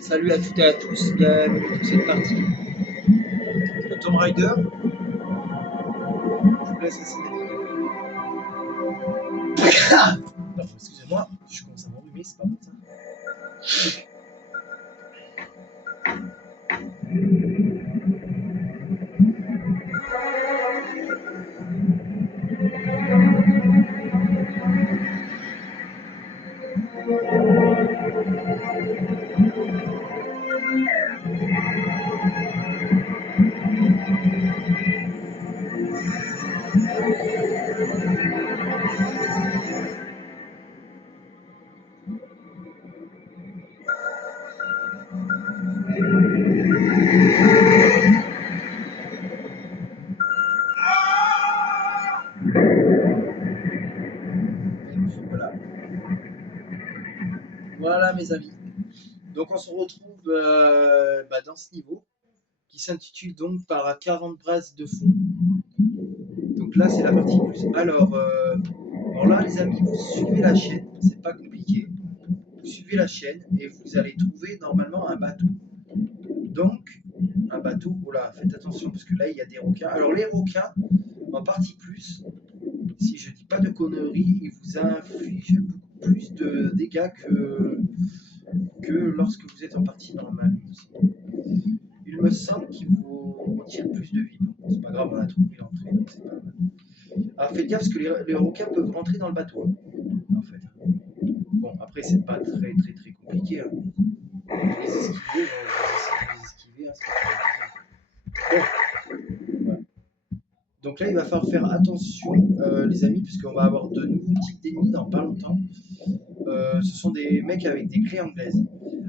Salut à toutes et à tous, bienvenue pour cette partie de Tomb Raider. Je vous laisse essayer de non, excusez-moi, je commence à m'enrhumer, c'est pas bon ça. Voilà. Voilà mes amis. Donc on se retrouve dans ce niveau qui s'intitule donc par 40 brasses de fond. Donc là c'est la partie plus. Alors là les amis, vous suivez la chaîne, c'est pas compliqué. Vous suivez la chaîne et vous allez trouver normalement un bateau. Donc un bateau, oh là, faites attention parce que là il y a des requins. Alors les requins, en partie plus, si je dis pas de conneries, ils vous infligent beaucoup plus de dégâts que lorsque vous êtes en partie normale. Il me semble qu'ils vous retirent plus de vie. Bon, c'est pas grave, on a trouvé l'entrée, donc c'est pas grave. Alors faites gaffe parce que les requins peuvent rentrer dans le bateau, en fait. Bon, après, c'est pas très compliqué. Hein. Les esquiver, vous essayez de les esquiver, hein, c'est pas très compliqué. Bon, voilà. Donc là, il va falloir faire attention, les amis, puisqu'on va avoir de nouveaux types d'ennemis dans pas longtemps. Ce sont des mecs avec des clés anglaises.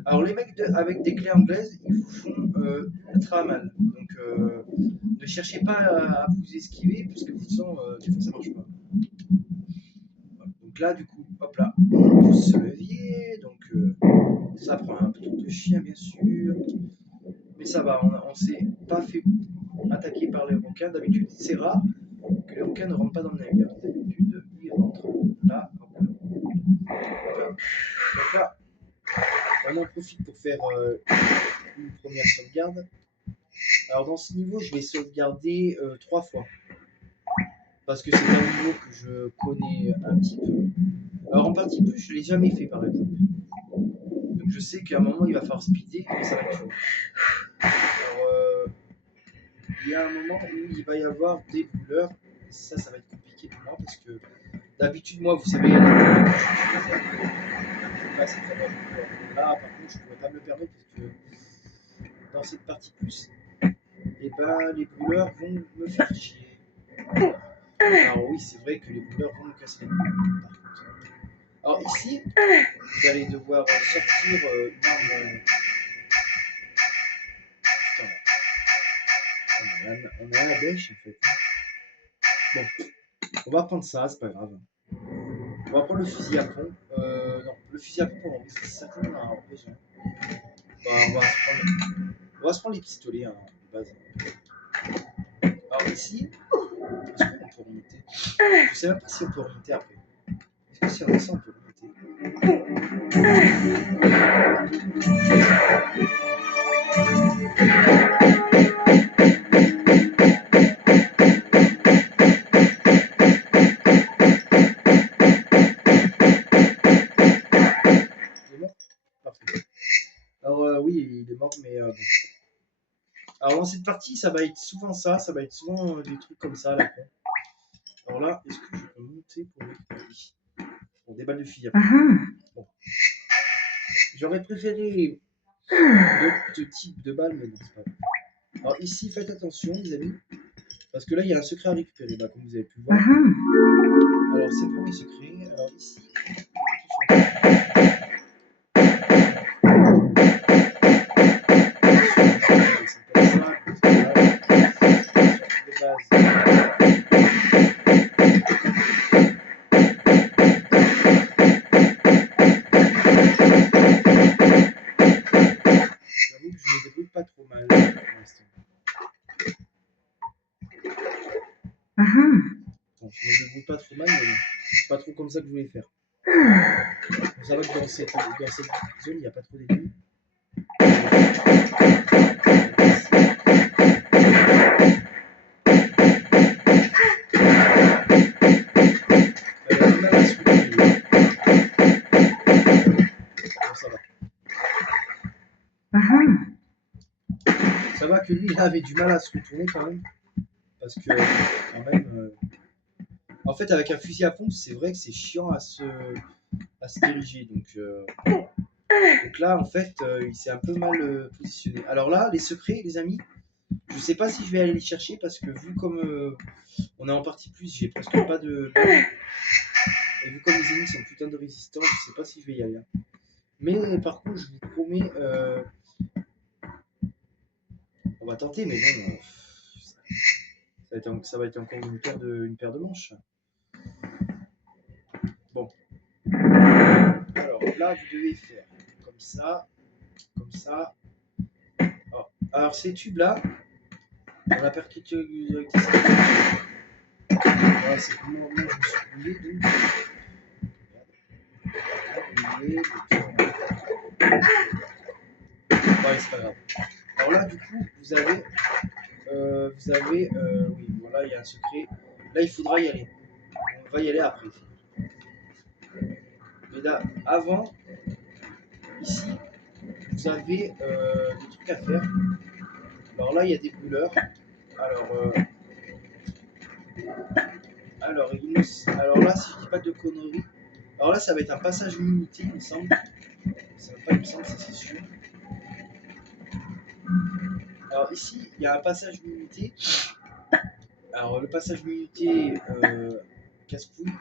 Alors les mecs avec des clés anglaises, ils vous font ultra mal. Donc ne cherchez pas à vous esquiver, parce que de toute façon, des fois ça marche pas. Voilà. Donc là, du coup, hop là, on pousse ce levier. Donc ça prend un peu de chien, bien sûr. Mais ça va, on s'est pas fait attaquer par les requins. D'habitude, c'est rare que les requins ne rentrent pas dans le navire. D'habitude, ils rentrent là. Donc là, on en profite pour faire une première sauvegarde. Alors dans ce niveau, je vais sauvegarder 3 fois. Parce que c'est un niveau que je connais un petit peu. Alors en partie plus, je ne l'ai jamais fait par exemple. Donc je sais qu'à un moment, il va falloir speeder et ça va être chaud. Alors, il y a un moment où il va y avoir des brûleurs. Ça va être compliqué pour moi parce que d'habitude, moi, vous savez, là, c'est très bien. Là, par contre, je ne pourrais pas me le permettre parce que dans cette partie plus, et ben, les brûleurs vont me faire chier. Alors oui, c'est vrai que les brûleurs vont me casser les couilles, par contre. Alors ici, vous allez devoir sortir une arme. Putain, on a la bêche en fait. Bon, on va prendre ça, c'est pas grave. On va prendre le fusil à pompe. Non, le fusil à pompe, on c'est certainement un besoin. Bah, on va se prendre les pistolets hein, de base. Alors ici, est-ce qu'on peut remonter? Je sais même pas si on peut remonter après. Est-ce que si on descend, on peut remonter? Il est mort? Parfait. Alors oui, il est mort, mais bon. Alors dans cette partie, ça va être souvent ça, va être souvent des trucs comme ça là. Alors là, est-ce que je peux monter pour des balles de fusil à pompe? Bon. J'aurais préféré d'autres types de balles, mais bon, c'est pas grave. Alors ici, faites attention, les amis, parce que là, il y a un secret à récupérer, là, comme vous avez pu le voir. Alors, c'est le premier secret. Alors ici, j'avoue que je me débrouille pas trop mal pour l'instant. Bon, je me débrouille pas trop mal, mais c'est pas trop comme ça que je voulais faire. Vous savez que dans cette zone, il n'y a pas trop d'ennemis. Ça va que lui, il avait du mal à se retourner quand même. Parce que, quand même. En fait, avec un fusil à pompe, c'est vrai que c'est chiant à se diriger. Donc là, en fait, il s'est un peu mal positionné. Alors là, les secrets, les amis, je sais pas si je vais aller les chercher parce que vu comme on est en partie plus, j'ai presque pas de. Et vu comme les ennemis sont putain de résistants, je sais pas si je vais y aller. Mais par contre, je vous promets, on va tenter, mais bon, ça va être encore une paire de manches. Bon. Alors là, vous devez faire comme ça, comme ça. Alors ces tubes-là, dans la particularité, voilà, c'est comment moi je me suis mouillé, donc. Ouais, c'est pas grave. Alors là, du coup, vous avez, oui, voilà, il y a un secret. Là, il faudra y aller. On va y aller après. Mais là, avant, ici, vous avez des trucs à faire. Alors là, il y a des brûleurs. Alors là, si je dis pas de conneries, alors là, ça va être un passage limité, il me semble. Ça va pas, il me semble, ça c'est sûr. Alors ici, il y a un passage limité. Alors le passage minuté casse-couille,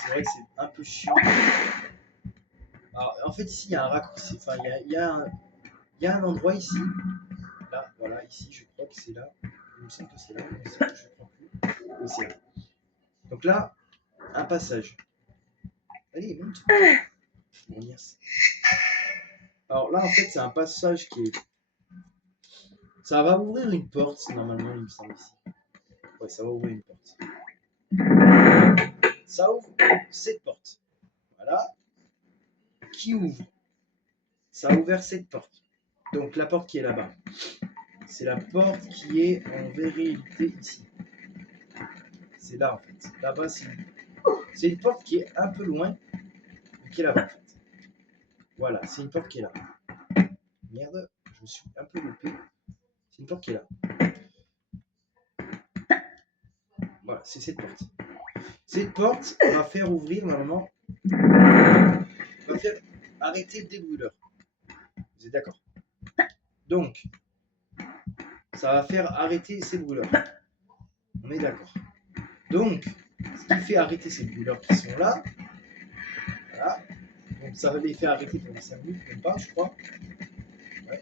c'est vrai que c'est un peu chiant. Alors en fait ici il y a un raccourci, enfin il y a un endroit ici, là, voilà, ici je crois que c'est là, il me semble que c'est là, je crois plus, oui c'est là. Donc là, un passage. Allez, monte. Bon, yes. Alors là en fait c'est un passage qui est... Ça va ouvrir une porte normalement il me semble ici. Ouais, ça va ouvrir une porte. Ça ouvre cette porte. Voilà. Qui ouvre? Ça a ouvert cette porte. Donc la porte qui est là-bas. C'est la porte qui est en vérité ici. C'est là en fait. Là-bas, c'est une porte qui est un peu loin, mais qui est là-bas en fait. Voilà, c'est une porte qui est là. Merde, je me suis un peu loupé. C'est une porte qui est là. Voilà, c'est cette porte. Cette porte va faire ouvrir normalement. Va faire arrêter le débrûleur. Vous êtes d'accord? Donc, ça va faire arrêter ces brûleurs. On est d'accord. Donc, ce qui fait arrêter ces brûleurs qui sont là, voilà. Donc ça va les faire arrêter pendant 5 minutes, même pas, je crois. Ouais.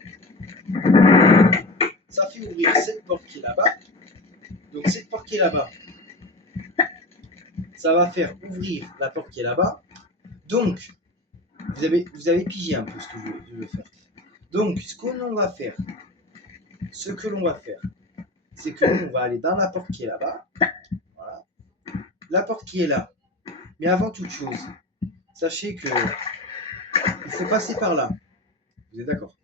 Ça fait ouvrir cette porte qui est là-bas. Donc cette porte qui est là-bas, ça va faire ouvrir la porte qui est là-bas. Donc, vous avez pigé un peu ce que je veux faire. Donc, ce que l'on va faire, c'est que l'on va aller dans la porte qui est là-bas. Voilà. La porte qui est là. Mais avant toute chose, sachez que il faut passer par là. Vous êtes d'accord?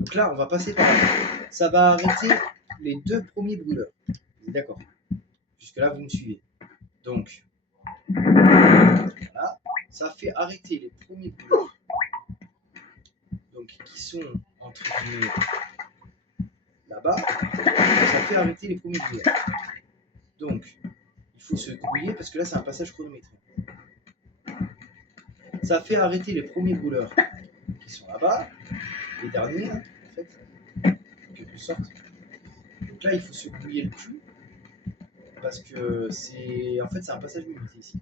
Donc là, on va passer par là. Ça va arrêter les 2 premiers brûleurs. Vous êtes d'accord? Jusque-là, vous me suivez. Donc, voilà. Ça fait arrêter les premiers brûleurs. Donc, qui sont entre guillemets là-bas. Ça fait arrêter les premiers brûleurs. Donc, il faut se grouiller parce que là, c'est un passage chronométré. Ça fait arrêter les premiers brûleurs qui sont là-bas. Les derniers, en fait, en quelque sorte. Donc là, il faut se grouiller le cul parce que c'est en fait c'est un passage limité ici.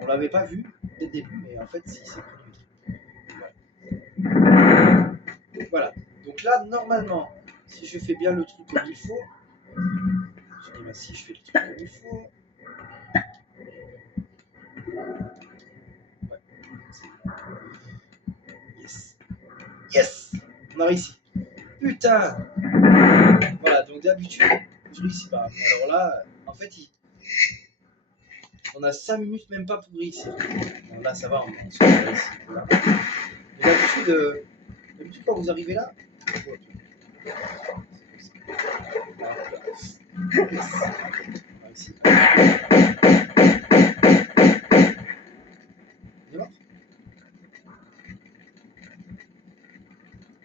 On l'avait pas vu dès le début, mais en fait si c'est chronométré. Voilà. Donc là, normalement, si je fais bien le truc comme il faut, je dis bah, si je fais le truc comme il faut. Ouais. Yes. Yes. On a réussi. Putain. Voilà, donc d'habitude, je réussis pas. Mais alors là, en fait, on a 5 minutes même pas pour réussir. Bon, là, ça va, on se réussit. Voilà. D'habitude, quand vous arrivez là,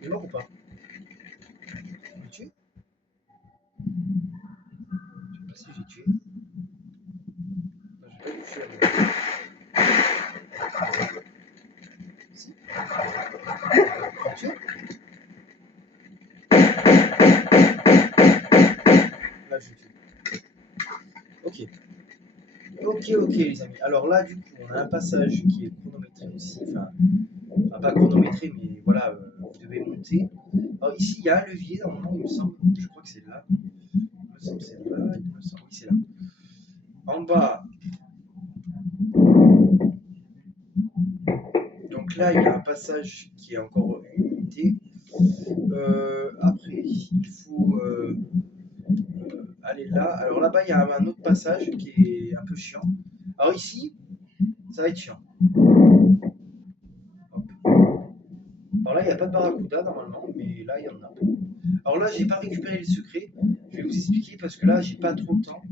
Il est mort ou pas? J'ai tué? Je sais pas si j'ai tué. Non, j'ai pas dû tuer. Si. J'ai tué? Là, j'ai tué. Ok. Ok, les amis. Alors là, du coup, on a un passage qui est chronométré aussi. Enfin, pas chronométré, mais voilà, vous devez monter. Alors ici, il y a un levier, normalement, il me semble. Je crois que c'est là. Il me semble que c'est là. Il me semble, oui, c'est là. En bas, donc là, il y a un passage qui est encore unité. Après, il faut aller là. Alors là-bas, il y a un autre passage qui est un peu chiant. Alors ici, ça va être chiant. Hop. Alors là, il n'y a pas de barracuda normalement, mais là, il y en a. Alors là, j'ai pas récupéré les secrets. Je vais vous expliquer parce que là, j'ai pas trop le temps.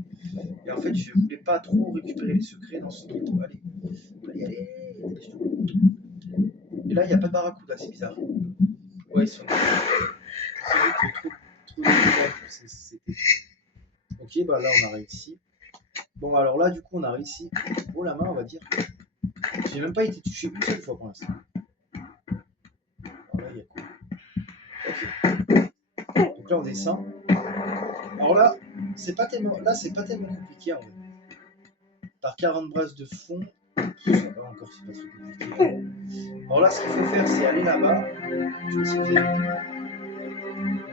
Et en fait, je voulais pas trop récupérer les secrets dans ce niveau. Allez, allez. Et là, il n'y a pas de barracuda, c'est bizarre. Ouais, ils sont trop c'était. Ok, bah là, on a réussi. Bon, alors là, du coup, on a réussi. Oh la main, on va dire. J'ai même pas été touché une seule fois pour l'instant. Alors là, il y a quoi? Ok. Donc là, on descend. Alors là, c'est pas tellement compliqué en vrai. Par 40 brasses de fond, ça va encore, c'est pas très compliqué. Alors là, ce qu'il faut faire, c'est aller là-bas. Je sais pas si vous avez vu.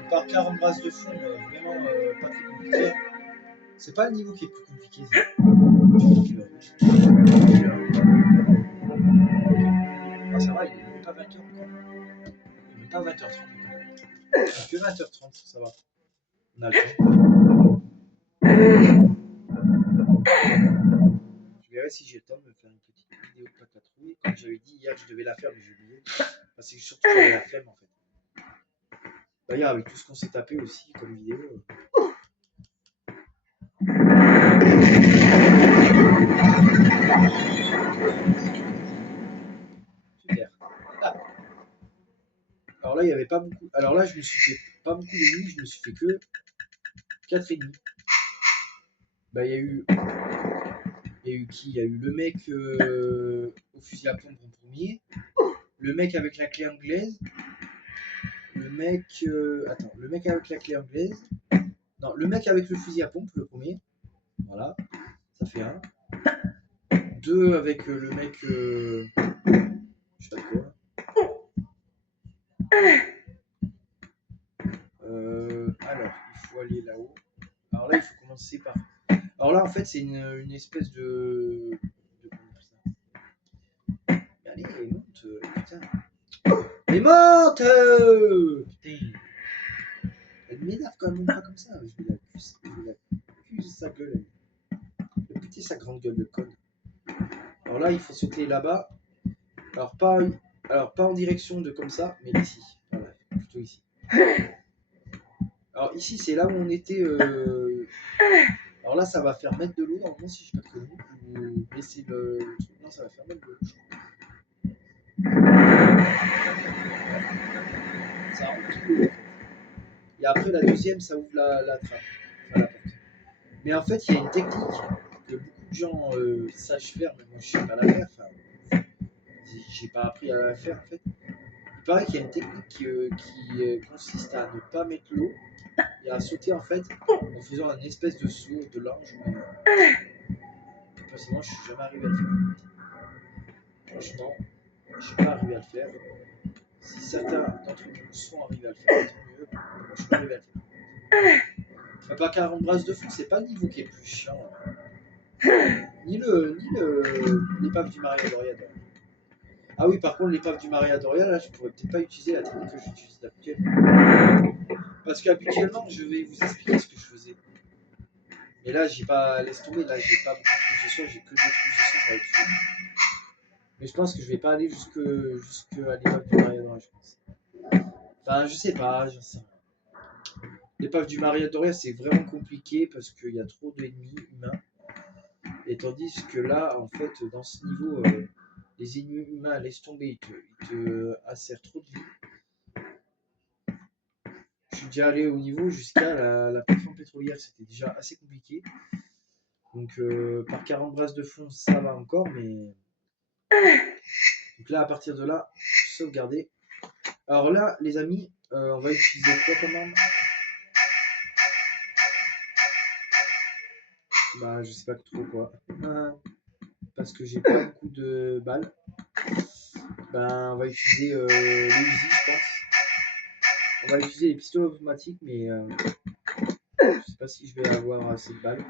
Par 40 brasses de fond, vraiment pas très compliqué. C'est pas le niveau qui est plus compliqué. Ah, ça va, il est pas 20h encore. Il est pas 20h30 encore. Il est que 20h30, ça va. On a le temps. Je verrai si j'ai le temps de me faire une petite vidéo de patatrouille. Comme j'avais dit hier, je devais la faire, mais j'ai oublié. Parce que surtout, j'avais la flemme en fait. D'ailleurs, avec tout ce qu'on s'est tapé aussi comme vidéo. Super. Ah. Alors là, il n'y avait pas beaucoup. Alors là, je me suis fait pas beaucoup d'ennemis, je me suis fait que 4 ennemis. Bah, il y a eu qui? Il y a eu le mec au fusil à pompe en premier, le mec avec la clé anglaise, le mec. Attends, le mec avec la clé anglaise. Non, le mec avec le fusil à pompe, le premier. Voilà, ça fait un. Deux avec le mec. Je sais pas quoi. Alors, il faut aller là-haut. Alors là, il faut commencer par. Alors là, en fait, c'est une espèce de. Mais allez, monte, putain. Mais monte putain. Elle m'énerve quand même pas comme ça. Je vais l'accuser sa gueule. Je vais péter sa grande gueule de conne. Alors là, il faut sauter là-bas. Alors pas en direction de comme ça, mais ici. Voilà, plutôt ici. Alors ici, c'est là où on était. Alors là, ça va faire mettre de l'eau, normalement, si je ne pas de conneries. Ou baisser le truc. Non, ça va faire mettre de l'eau, je crois. Ça rentre tout l'eau, en fait. Et après, la deuxième, ça ouvre la trappe. Enfin, la porte. Mais en fait, il y a une technique que beaucoup de gens sachent faire, mais moi, je ne sais pas la faire. Enfin, j'ai pas appris à la faire, en fait. Il paraît qu'il y a une technique qui consiste à ne pas mettre l'eau et à sauter, en fait, en faisant un espèce de saut de l'ange. Personnellement, je suis jamais arrivé à le faire. Franchement, je suis pas arrivé à le faire. Si certains d'entre vous sont arrivés à le faire, tant mieux. Moi, je suis pas arrivé à le faire. Enfin, pas 40 brasses de fond, c'est pas le niveau qui est le plus chiant. Ni l'épave du Maria Doria. Ah oui, par contre, l'épave du Maria Doria, là, je pourrais peut-être pas utiliser la technique que j'utilise habituellement. Parce qu'habituellement, je vais vous expliquer ce que je faisais. Et là, j'ai pas. Laisse tomber, là, j'ai pas beaucoup de touches de soin, j'ai que 2 touches de soin pour dessus. Mais je pense que je vais pas aller jusqu'à l'épave du Maria Doria, je pense. Enfin, je sais pas, j'en sais rien. L'épave du Maria Doria, c'est vraiment compliqué parce qu'il y a trop d'ennemis humains. Et tandis que là, en fait, dans ce niveau, les ennemis humains, laisse tomber, ils te acèrent trop de vie. je suis déjà allé au niveau jusqu'à la plateforme pétrolière, c'était déjà assez compliqué. Donc par 40 brasses de fond, ça va encore, mais. Donc là, à partir de là, sauvegarder. Alors là, les amis, on va utiliser quoi comme arme? Bah, je sais pas trop quoi. Parce que j'ai pas beaucoup de balles. Ben, on va utiliser les Uzi, je pense. On va utiliser les pistolets automatiques, mais je sais pas si je vais avoir assez de balles.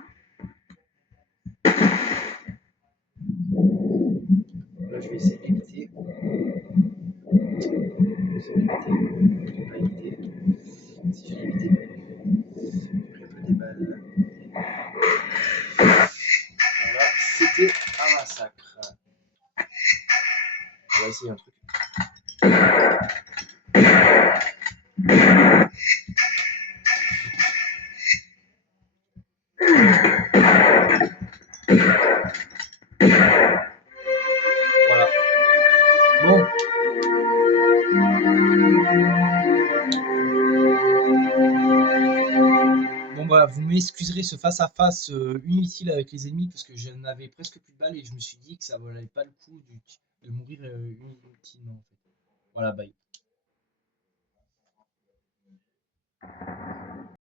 Là, je vais essayer d'éviter. Pas éviter. Si je vais éviter, j'ai un peu des balles. Voilà, c'était un massacre. On va essayer un truc. Voilà. Bon. Bon bah vous m'excuserez ce face à face inutile avec les ennemis parce que je n'avais presque plus de balles et je me suis dit que ça valait pas le coup de mourir inutilement en fait. Voilà, bye.